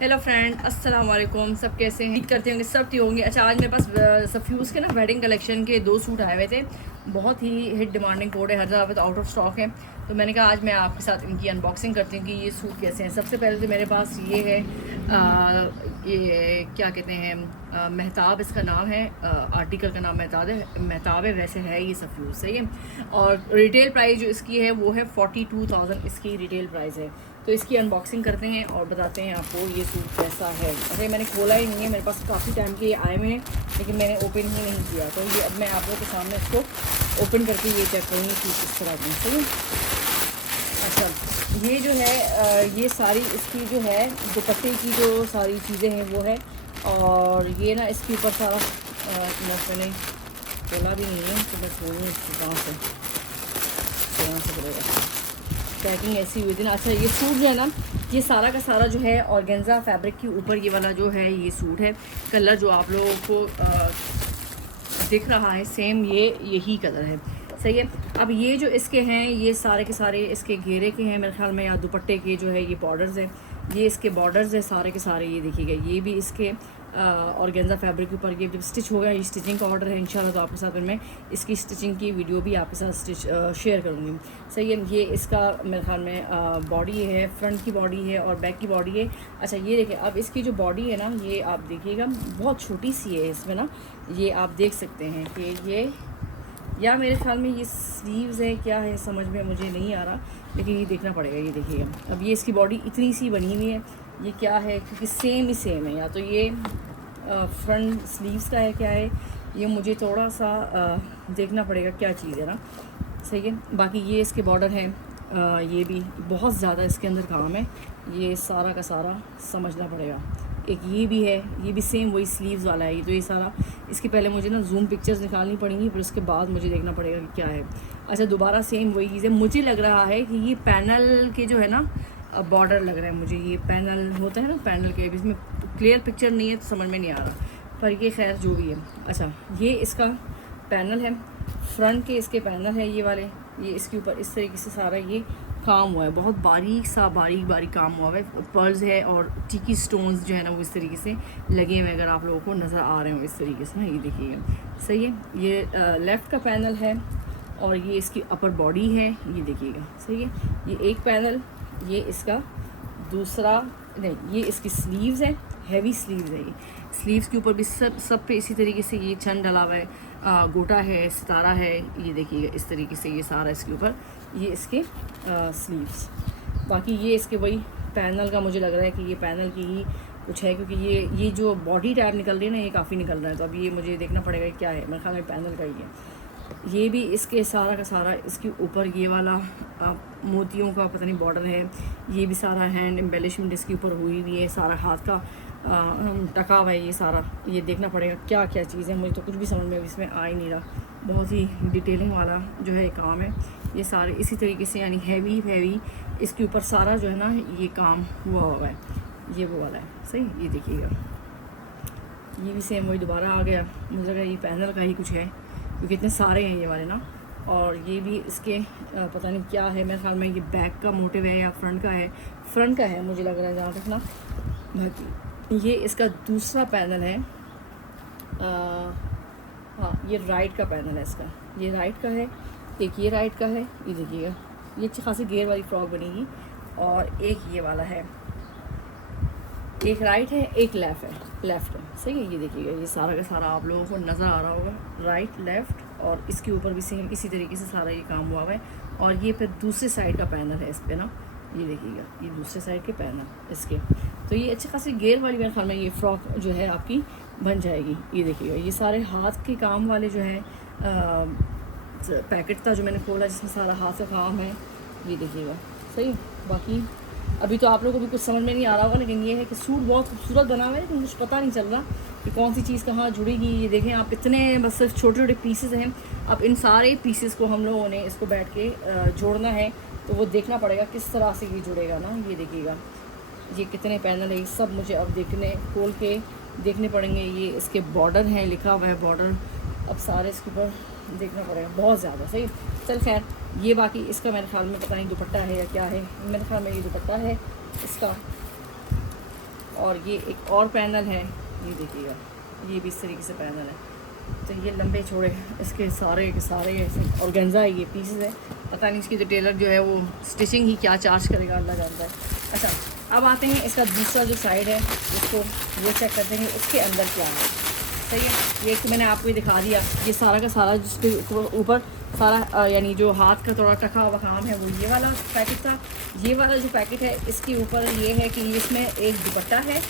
Hello friend, अस्सलाम वालेकुम। सब कैसे हैं? उम्मीद करते होंगे सब ठीक होंगे। अच्छा, आज मेरे पास सफ्यूज़ के ना वेडिंग कलेक्शन के 2 सूट आए हुए थे। बहुत ही हिट डिमांडिंग कोड है, हर जगह पे तो आउट ऑफ स्टॉक है। तो मैंने कहा आज मैं आपके साथ इनकी अनबॉक्सिंग करती हूँ कि ये सूट कैसे हैं। सबसे पहले तो मेरे पास ये है, ये क्या कहते हैं, महताब इसका नाम है। आर्टिकल का नाम महताब है। वैसे है ये सफ्यूज़, सही है। और रिटेल प्राइस जो इसकी है वो है 42,000 इसकी रिटेल प्राइस है। तो इसकी अनबॉक्सिंग करते हैं और बताते हैं आपको ये सूट कैसा है। अरे मैंने खोला ही नहीं है, मेरे पास काफ़ी टाइम के ये आए हुए हैं लेकिन मैंने ओपन ही नहीं किया। तो ये अब मैं आप लोगों के सामने इसको ओपन करके ये चेक करूँगी कि किस तरह की, सही। अच्छा, ये जो है ये सारी इसकी जो है दुपट्टे की जो सारी चीज़ें हैं वो है। और ये ना इसके ऊपर सारा मैंने खोला भी नहीं है तो मैं खोलूँ इसको कहाँ से करेगा। पैकिंग ऐसी हुई थी ना। अच्छा, ये सूट जो है ना, ये सारा का सारा जो है ऑर्गेन्जा फैब्रिक के ऊपर ये वाला जो है ये सूट है। कलर जो आप लोगों को दिख रहा है सेम यही कलर है, सही है। अब ये जो इसके हैं ये सारे के सारे इसके घेरे के हैं मेरे ख्याल में, या दुपट्टे के जो है ये बॉर्डर्स हैं। ये इसके बॉर्डर्स है सारे के सारे, ये देखिएगा। ये भी इसके ऑर्गेन्जा फैब्रिक के ऊपर ये जब स्टिच हो गया, ये स्टिचिंग का ऑर्डर है इंशाल्लाह। तो आपके साथ मैं इसकी स्टिचिंग की वीडियो भी आपके साथ शेयर करूँगी, सही है। ये इसका मेरे ख्याल में बॉडी है, फ्रंट की बॉडी है और बैक की बॉडी है। अच्छा, ये देखिए, अब इसकी जो बॉडी है ना, ये आप देखिएगा बहुत छोटी सी है इसमें ना। ये आप देख सकते हैं कि ये, या मेरे ख्याल में ये स्लीव्स है, क्या है समझ में मुझे नहीं आ रहा, लेकिन ये देखना पड़ेगा। ये देखिएगा, अब ये इसकी बॉडी इतनी सी बनी हुई है। ये क्या है, क्योंकि सेम ही सेम है, या तो ये फ्रंट स्लीव्स का है, क्या है ये मुझे थोड़ा सा देखना पड़ेगा क्या चीज़ है ना, सही है। बाकी ये इसके बॉर्डर हैं, ये भी बहुत ज़्यादा इसके अंदर काम है। ये सारा का सारा समझना पड़ेगा। एक ये भी है, ये भी सेम वही स्लीव्स वाला है। ये तो ये सारा, इसके पहले मुझे ना जूम पिक्चर्स निकालनी पड़ेंगी, फिर उसके बाद मुझे देखना पड़ेगा कि क्या है। अच्छा, दोबारा सेम वही चीज़ है। मुझे लग रहा है कि ये पैनल के जो है ना बॉर्डर लग रहा है मुझे। ये पैनल होता है ना, पैनल के, इसमें क्लियर पिक्चर नहीं है तो समझ में नहीं आ रहा, पर ये खैर जो भी है। अच्छा, ये इसका पैनल है, फ्रंट के इसके पैनल है ये वाले। ये इसके ऊपर इस तरीके से सारा ये काम हुआ है, बहुत बारीक बारीक काम हुआ है। पर्ल्स है और टिकी स्टोन्स जो है ना वो इस तरीके से लगे हुए, अगर आप लोगों को नज़र आ रहे हो इस तरीके से ना, ये देखिएगा, सही है। ये लेफ़्ट का पैनल है और ये इसकी अपर बॉडी है, ये देखिएगा, सही है। ये एक पैनल, ये इसका दूसरा, नहीं ये इसकी स्लीव्स है, हैवी स्लीव्स है। ये स्लीव्स के ऊपर भी सब पे इसी तरीके से ये चंद डला हुआ है, गोटा है, सितारा है, ये देखिएगा इस तरीके से ये सारा इसके ऊपर, ये इसके स्लीव्स। बाकी ये इसके वही पैनल का मुझे लग रहा है कि ये पैनल की ही कुछ है, क्योंकि ये जो बॉडी टैब निकल रही है ना, ये काफ़ी निकल रहा है। तो अब ये मुझे देखना पड़ेगा क्या है, मेरे ख्याल में पैनल का ही है। ये भी इसके सारा का सारा इसके ऊपर ये वाला मोतियों का पता नहीं बॉर्डर है। ये भी सारा हैंड एम्बेलिशमेंट इसके ऊपर हुई हुई है, सारा हाथ का टका हुआ है ये सारा। ये देखना पड़ेगा क्या क्या चीज़ है, मुझे तो कुछ भी समझ में इसमें आ ही नहीं रहा। बहुत ही डिटेलिंग वाला जो है काम है ये सारे इसी तरीके से, यानी हैवी इसके ऊपर सारा जो है ना ये काम हुआ है। ये वो वाला है, सही। ये देखिएगा, ये भी सेम वही दोबारा आ गया। मुझे लगा ये पैनल का ही कुछ है, क्योंकि इतने सारे हैं ये वाले ना। और ये भी इसके पता नहीं क्या है, मेरे ख्याल में ये बैक का मोटिव है या फ्रंट का है। फ्रंट का है मुझे लग रहा है जहाँ तक ना। बाकी ये इसका दूसरा पैनल है, हाँ ये राइट का पैनल है इसका, ये राइट का है, एक ये राइट का है। ये देखिएगा, ये अच्छी खासी घेर वाली फ्रॉक बनेगी। और एक ये वाला है, एक राइट है एक लेफ़्ट है, सही है। ये देखिएगा, ये सारा का सारा आप लोगों को नज़र आ रहा होगा, राइट लेफ़्ट, और इसके ऊपर भी सेम इसी तरीके से सारा ये काम हुआ है। और ये फिर दूसरे साइड का पैनल है इस पर ना, ये देखिएगा, ये दूसरे साइड के पैनल इसके। तो ये अच्छी खासी घेर वाली मेरे ख्याल में ये फ्रॉक जो है आपकी बन जाएगी। ये देखिएगा, ये सारे हाथ के काम वाले जो है पैकेट था जो मैंने खोला, जिसमें सारा हाथ का काम है, ये देखिएगा, सही। बाकी अभी तो आप लोगों को भी कुछ समझ में नहीं आ रहा होगा, लेकिन ये है कि सूट बहुत खूबसूरत बना हुआ है, लेकिन कुछ पता नहीं चल रहा कि कौन सी चीज़ कहाँ जुड़ेगी। ये देखें आप, इतने बस सिर्फ छोटे छोटे पीसेस हैं। अब इन सारे पीसेस को हम लोगों ने इसको बैठ के जोड़ना है, तो वो देखना पड़ेगा किस तरह से ये जुड़ेगा ना। ये देखिएगा, ये कितने पैनल है, ये सब मुझे अब खोल के देखने पड़ेंगे। ये इसके बॉर्डर हैं, लिखा हुआ है बॉर्डर, अब सारे इसके ऊपर देखना पड़ेगा बहुत ज़्यादा, सही। चल खैर, ये बाकी इसका मेरे ख्याल में पता नहीं दुपट्टा है या क्या है, मेरे ख्याल में ये दुपट्टा है इसका। और ये एक और पैनल है, ये देखिएगा, ये भी इस तरीके से पैनल है। तो ये लंबे चौड़े इसके सारे के सारे ऐसे ऑर्गेन्जा है, ये पीसेस है। पता नहीं इसकी जो टेलर जो है वो स्टिचिंग ही क्या चार्ज करेगा, अल्लाह जानता है। अच्छा, अब आते हैं इसका दूसरा जो साइड है, उसको वो चेक करते हैं उसके अंदर क्या है। सही है, ये तो मैंने आपको ही दिखा दिया। ये सारा का सारा जिसके ऊपर सारा यानी जो हाथ का थोड़ा टका हुआ काम है वो ये वाला पैकेट था। ये वाला जो पैकेट है इसके ऊपर ये है कि इसमें एक दुपट्टा है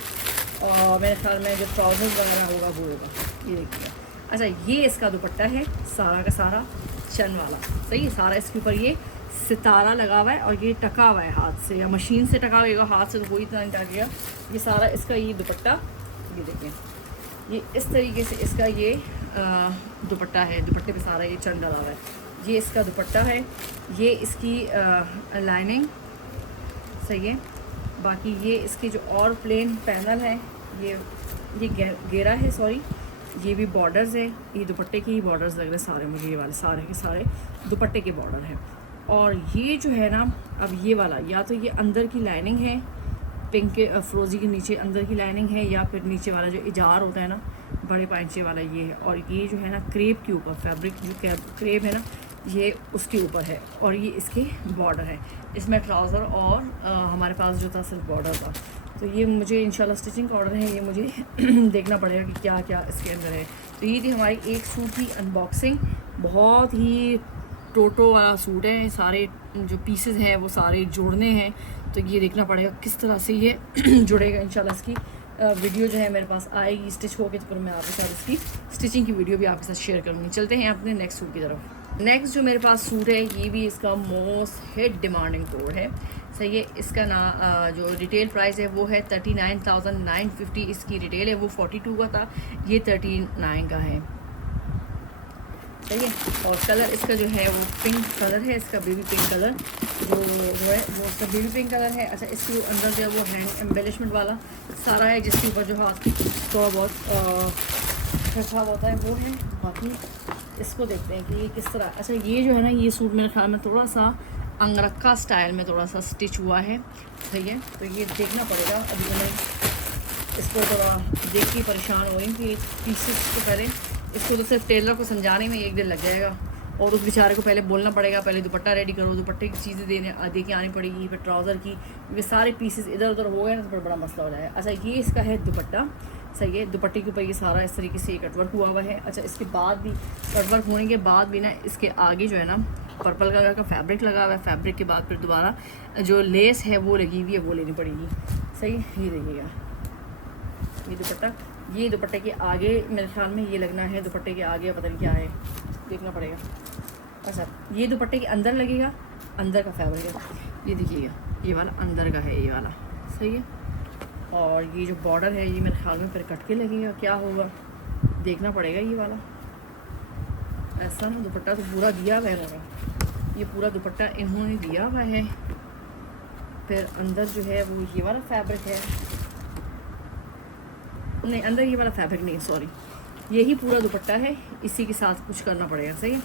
और मेरे ख्याल में जो ट्राउज़र वगैरह होगा वो होगा, ये देखिए। अच्छा, ये इसका दुपट्टा है सारा का सारा चन वाला। सही है, सारा इसके ऊपर ये सितारा लगा हुआ है और ये टका हुआ है हाथ से या मशीन से टका हुआ, हाथ से तो कोई इतना नहीं टकेगा। ये सारा इसका ये दुपट्टा, ये देखिए, ये इस तरीके से इसका ये दुपट्टा है। दुपट्टे पे सारा ये चन डाला हुआ है। ये इसका दुपट्टा है, ये इसकी लाइनिंग। सही है, बाकी ये इसके जो और प्लेन पैनल है, ये घेरा है, सॉरी, ये भी बॉर्डर्स है। ये दुपट्टे के ही बॉर्डर्स लग रहे हैं सारे मुझे, ये वाले सारे के सारे दुपट्टे के बॉर्डर हैं। और ये जो है ना, अब ये वाला या तो ये अंदर की लाइनिंग है, पिंक के फ्रोज़ी के नीचे अंदर की लाइनिंग है, या फिर नीचे वाला जो इजार होता है ना बड़े पाइंचे वाला, ये है। और ये जो है ना क्रेप के ऊपर, फैब्रिक जो क्रेप है ना, ये उसके ऊपर है और ये इसके बॉर्डर है। इसमें ट्राउज़र और हमारे पास जो था सिर्फ बॉर्डर था। तो ये मुझे इंशाल्लाह स्टिचिंग का ऑर्डर है, ये मुझे देखना पड़ेगा कि क्या क्या इसके अंदर है। तो ये थी हमारी एक सूट की अनबॉक्सिंग। बहुत ही टोटो वाला सूट है, सारे जो पीसेस हैं वो सारे जोड़ने हैं। तो ये देखना पड़ेगा किस तरह से ये जुड़ेगा। इंशाल्लाह इसकी वीडियो जो है मेरे पास आएगी स्टिच होके, तो फिर मैं आपके साथ इसकी स्टिचिंग की वीडियो भी आपके साथ शेयर करूँगी। चलते हैं अपने नेक्स्ट सूट की तरफ। नेक्स्ट जो मेरे पास सूट है, ये भी इसका मोस्ट हिट डिमांडिंग कोड है। सही है, इसका जो रिटेल प्राइस है वो है 39,950। इसकी रिटेल है वो 42 का था, ये 39 का है। सही है, और कलर इसका जो है वो पिंक कलर है, इसका बेबी पिंक कलर जो है वो इसका बेबी पिंक कलर है। अच्छा, इसके अंदर जो है वो हैंड एम्बेलिशमेंट वाला सारा है, जिसके ऊपर जो हाथ थोड़ा बहुत खर्चा होता है वो है। बाकी इसको देखते हैं कि ये किस तरह। अच्छा, ये जो है ना, ये सूट मेरे ख्याल में थोड़ा सा अंगरखा स्टाइल में थोड़ा सा स्टिच हुआ है। सही है, तो ये देखना पड़ेगा। अभी मैं इसको थोड़ा देख के परेशान हो रही हूँ कि पीसेस को पहले इसको तो सिर्फ टेलर को समझाने में 1 दिन लग जाएगा और उस बेचारे को पहले बोलना पड़ेगा, पहले दुपट्टा रेडी करो, दुपट्टे की चीज़ें दे के आनी पड़ेगी, फिर ट्राउज़र की, ये सारे पीसेस इधर उधर हो गए ना तो फिर बड़ा मसला हो जाएगा। अच्छा, ये इसका है दुपट्टा। सही है, दुपट्टे के ऊपर ये सारा इस तरीके से कटवर्क हुआ हुआ है। अच्छा, इसके बाद भी कटवर्क होने के बाद भी ना इसके आगे जो है ना पर्पल कलर का फैब्रिक लगा हुआ है। फैब्रिक के बाद फिर दोबारा जो लेस है वो लगी हुई है, वो लेनी पड़ेगी। सही, ये देखिएगा, ये दुपट्टा, ये दुपट्टे के आगे मेरे ख्याल में ये लगना है, दुपट्टे के आगे पता नहीं क्या है, देखना पड़ेगा। अच्छा, ये दुपट्टे के अंदर लगेगा, अंदर का फैब्रिक है, ये देखिएगा, ये वाला अंदर का है, ये वाला। सही है, और ये जो बॉर्डर है ये मेरे ख्याल में फिर कट के लगेगा, क्या होगा देखना पड़ेगा। ये वाला ऐसा ना, दुपट्टा तो पूरा दिया हुआ है, ये पूरा दुपट्टा इन्होंने दिया हुआ है। फिर अंदर जो है वो ये वाला फैब्रिक है, नहीं अंदर ये वाला फैब्रिक नहीं, सॉरी, यही पूरा दुपट्टा है, इसी के साथ कुछ करना पड़ेगा। सही है,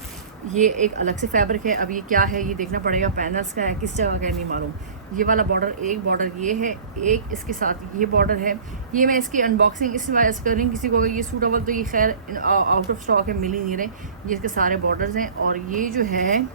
ये एक अलग से फैब्रिक है। अब ये क्या है ये देखना पड़ेगा, पैनल्स का है, किस जगह का है नहीं मालूम। ये वाला बॉर्डर, एक बॉर्डर ये है, एक इसके साथ ये बॉर्डर है। ये मैं इसकी अनबॉक्सिंग इस वजह से कर रही हूँ, किसी को अगर ये सूट अव्वल तो ये खैर आउट ऑफ स्टॉक है, मिल ही नहीं रहे। ये इसके सारे बॉर्डर्स हैं और ये जो है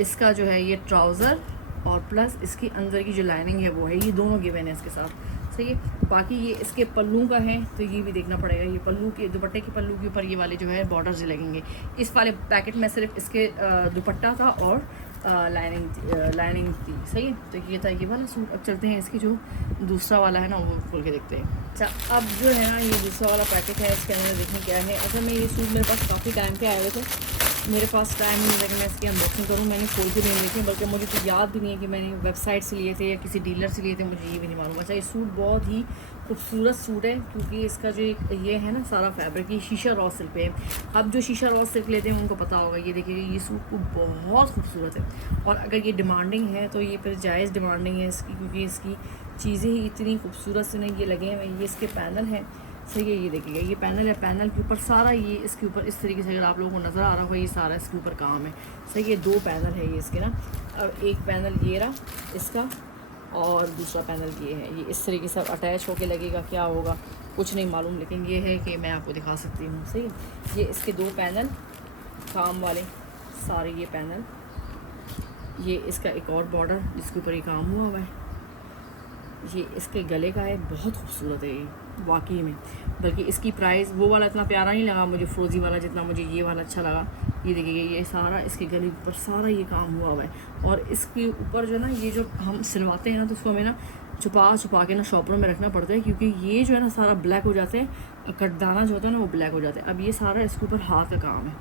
इसका जो है ये ट्राउज़र और प्लस इसकी अंदर की जो लाइनिंग है वो है, ये दोनों गिवन है इसके साथ। सही है, बाकी ये इसके पल्लू का है तो ये भी देखना पड़ेगा। ये पल्लू के, दुपट्टे के पल्लू के ऊपर ये वाले जो है बॉर्डर्स लगेंगे। इस वाले पैकेट में सिर्फ इसके दुपट्टा था और लाइनिंग थी। सही है, तो ये था ये वाला सूट। अब चलते हैं इसकी जो दूसरा वाला है ना वो खोल के देखते हैं। अच्छा, अब जो है ना ये दूसरा वाला पैकेट है, इसके अंदर देखें क्या है। असल में ये सूट मेरे पास काफ़ी टाइम पे आए हुए थे, मेरे पास टाइम नहीं लगा कि मैं इसकी अनबॉक्सिंग करूँ। मैंने खोल के नहीं देखे, बल्कि मुझे तो याद भी नहीं है कि मैंने वेबसाइट से लिए थे या किसी डीलर से लिए थे, मुझे ये भी नहीं मालूम। अच्छा, ये सूट बहुत ही खूबसूरत सूट है क्योंकि इसका जो एक ये है ना सारा फैब्रिक ये शीशा रॉ सिल्क पे है। अब जो शीशा रॉ सिल्क लेते हैं उनको पता होगा। ये देखिए, ये सूट को बहुत खूबसूरत है और अगर ये डिमांडिंग है तो ये फिर जायज़ डिमांडिंग है इसकी, क्योंकि इसकी चीज़ें ही इतनी खूबसूरत से नहीं ये लगे हैं। ये इसके पैनल हैं। सही है, ये देखिएगा, ये पैनल है, पैनल के ऊपर सारा ये इसके ऊपर इस तरीके से अगर आप लोगों को नज़र आ रहा होगा ये सारा इसके ऊपर काम है। सही है, 2 पैनल है ये इसके ना। अब एक पैनल ये रहा इसका और दूसरा पैनल ये है। ये इस तरीके से अटैच होके लगेगा, क्या होगा कुछ नहीं मालूम, लेकिन ये है कि मैं आपको दिखा सकती हूँ। सही, ये इसके 2 पैनल काम वाले सारे, ये पैनल, ये इसका एक और बॉर्डर जिसके ऊपर ये काम हुआ हुआ है, ये इसके गले का है। बहुत खूबसूरत है ये वाकई में। बल्कि इसकी प्राइस वो वाला इतना प्यारा नहीं लगा मुझे फ्रोजी वाला, जितना मुझे ये वाला अच्छा लगा। ये देखिए ये सारा इसके गले पर सारा ये काम हुआ हुआ है। और इसके ऊपर जो है ना, ये जो हम सिलवाते हैं ना, तो उसको हमें ना छुपा के ना शॉपरों में रखना पड़ता है, क्योंकि ये जो है ना सारा ब्लैक हो जाते हैं, कटदाना जो होता है ना वो ब्लैक हो जाता है। अब ये सारा इसके ऊपर हाथ का काम है।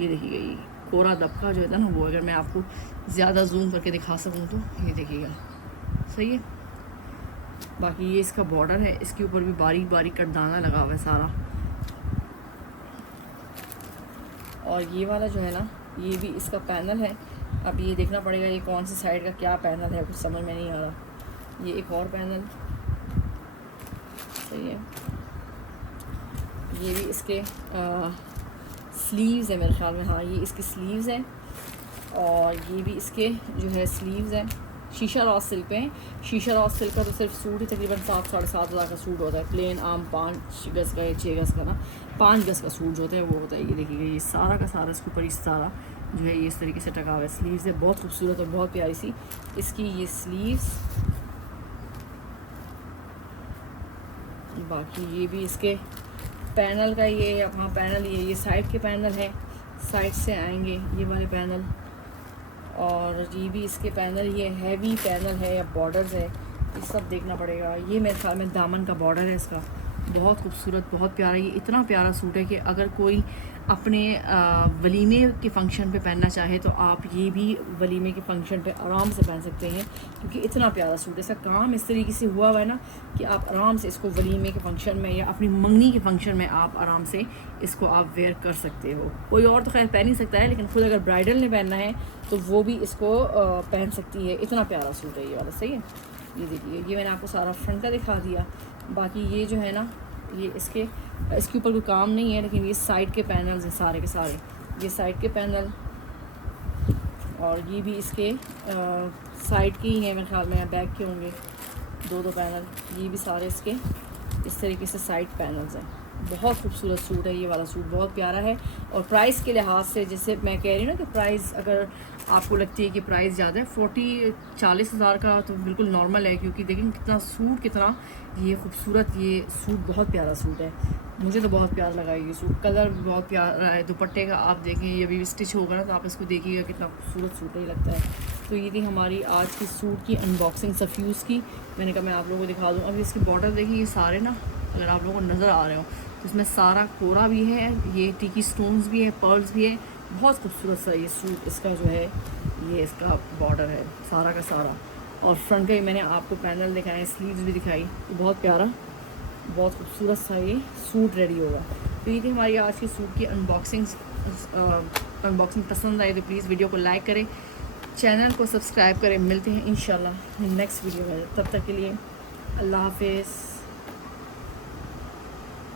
ये देखिएगा ये कोरा दबका जो है ना वो, अगर मैं आपको ज़्यादा जूम करके दिखा सकूँ तो ये देखिएगा, सही है। बाकी ये इसका बॉर्डर है, इसके ऊपर भी बारीक बारीक कटदाना लगा हुआ है सारा। और ये वाला जो है ना, ये भी इसका पैनल है। अब ये देखना पड़ेगा ये कौन सी साइड का क्या पैनल है, कुछ समझ में नहीं आ रहा। ये एक और पैनल, सही है। ये भी इसके स्लीव्स है मेरे ख्याल में, हाँ ये इसकी स्लीव्स हैं। और ये भी इसके जो है स्लीव्स हैं, शीशा रॉस सिल्क पे हैं। शीशा रॉस सिल्क का तो सिर्फ सूट ही तकरीबन 7 साढ़े 7 हज़ार का सूट होता है, प्लेन आम 5 गज़ का या 6 गज़ का ना, 5 गज़ का सूट जो होता है वो होता है। ये देखिएगा ये सारा का सारा इसके ऊपर, इस सारा जो है ये इस तरीके से टका हुआ है। स्लीव्स है, बहुत खूबसूरत और बहुत प्यारी सी इसकी ये स्लीव्स। बाकी ये भी इसके पैनल का ये, हाँ पैनल ये साइड के पैनल है, साइड से आएंगे ये वाले पैनल। और ये भी इसके पैनल, ये हैवी पैनल है या बॉर्डर्स है, ये सब देखना पड़ेगा। ये मेरे ख्याल में दामन का बॉर्डर है इसका, बहुत खूबसूरत बहुत प्यारा। ये इतना प्यारा सूट है कि अगर कोई अपने वलीमे के फ़ंक्शन पे पहनना चाहे तो आप ये भी वलीमे के फ़ंक्शन पे आराम से पहन सकते हैं, क्योंकि इतना प्यारा सूट है। इसका काम इस तरीके से हुआ हुआ है ना कि आप आराम से इसको वलीमे के फ़ंक्शन में या अपनी मंगनी के फ़ंक्शन में आप आराम से इसको आप वेयर कर सकते हो। कोई और तो खैर पहन ही सकता है, लेकिन खुद अगर ब्राइडल ने पहनना है तो वो भी इसको पहन सकती है। इतना प्यारा सूट है ये वाला, सही है। ये देखिए ये मैंने आपको सारा फ्रंट का दिखा दिया। बाकी ये जो है ना, ये इसके ऊपर कोई काम नहीं है, लेकिन ये साइड के पैनल्स हैं सारे के सारे, ये साइड के पैनल। और ये भी इसके साइड के ही हैं मेरे ख्याल में, बैक के होंगे 2 पैनल। ये भी सारे इसके इस तरीके से साइड पैनल्स हैं। बहुत खूबसूरत सूट है ये वाला, सूट बहुत प्यारा है। और प्राइस के लिहाज से, जैसे मैं कह रही हूँ ना कि प्राइस अगर आपको लगती है कि प्राइस ज़्यादा है, 40-40 हज़ार का तो बिल्कुल नॉर्मल है, क्योंकि देखें कितना सूट, कितना ये खूबसूरत, ये सूट बहुत प्यारा सूट है। मुझे तो बहुत प्यारा लगा ये सूट, कलर भी बहुत प्यारा है। दुपट्टे का आप देखें, ये अभी स्टिच होगा ना तो आप इसको देखिएगा कितना खूबसूरत सूट ही लगता है। तो ये थी हमारी आज की सूट की अनबॉक्सिंग सफ्यूज़ की। मैंने कहा मैं आप लोगों को दिखा दूँ। अभी इसके बॉर्डर देखिए, ये सारे ना अगर आप लोगों को नज़र आ रहे हो तो इसमें सारा कोरा भी है, ये टिकी स्टोन्स भी है, पर्ल्स भी है। बहुत खूबसूरत सा ये सूट इसका जो है, ये इसका बॉर्डर है सारा का सारा। और फ्रंट का ही मैंने आपको पैनल दिखाए, स्लीव्स भी दिखाई, तो बहुत प्यारा बहुत खूबसूरत सा ये सूट रेडी होगा। तो ये थी हमारी आज की सूट की अनबॉक्सिंग पसंद आई तो प्लीज़ वीडियो को लाइक करें, चैनल को सब्सक्राइब करें। मिलते हैं इंशाल्लाह नेक्स्ट वीडियो में, तब तक के लिए अल्लाह हाफिज़।